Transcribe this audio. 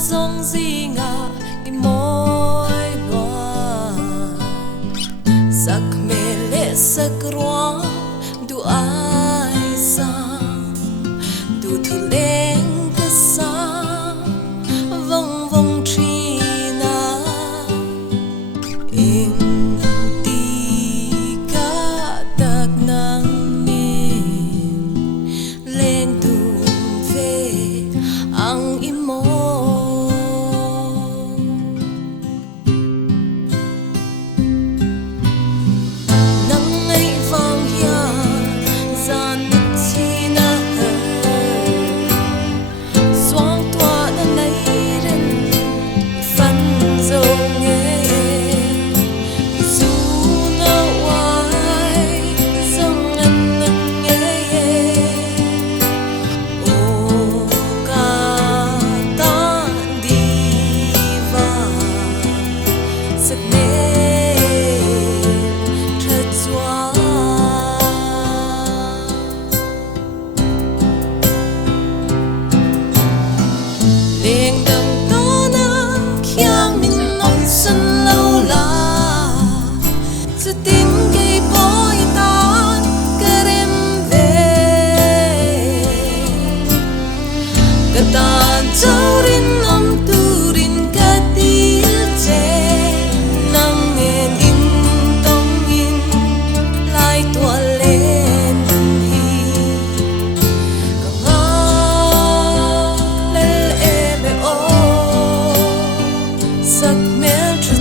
dòng gì ngà đi môi loạn sắc mê lệ sắc roa du ai sang du thu lên cái sang vòng vòng chi na in ti cả đặc năng min lên tu về ang imo nang ngay vang ya gian chi na xoang toa đã lấy đến phân dầu nghe dù nó hoài dòng ngân ngân nghe ô ca tan đi vào sắc nét thật xóa liền đằng đó na khiang mình nói xuân lâu la sự tin gây bối tan cái đêm về cái tan châu rin om tu rin cái tia che nang en in tông in lai tua lên hi ka nga le e be o sắc mel cho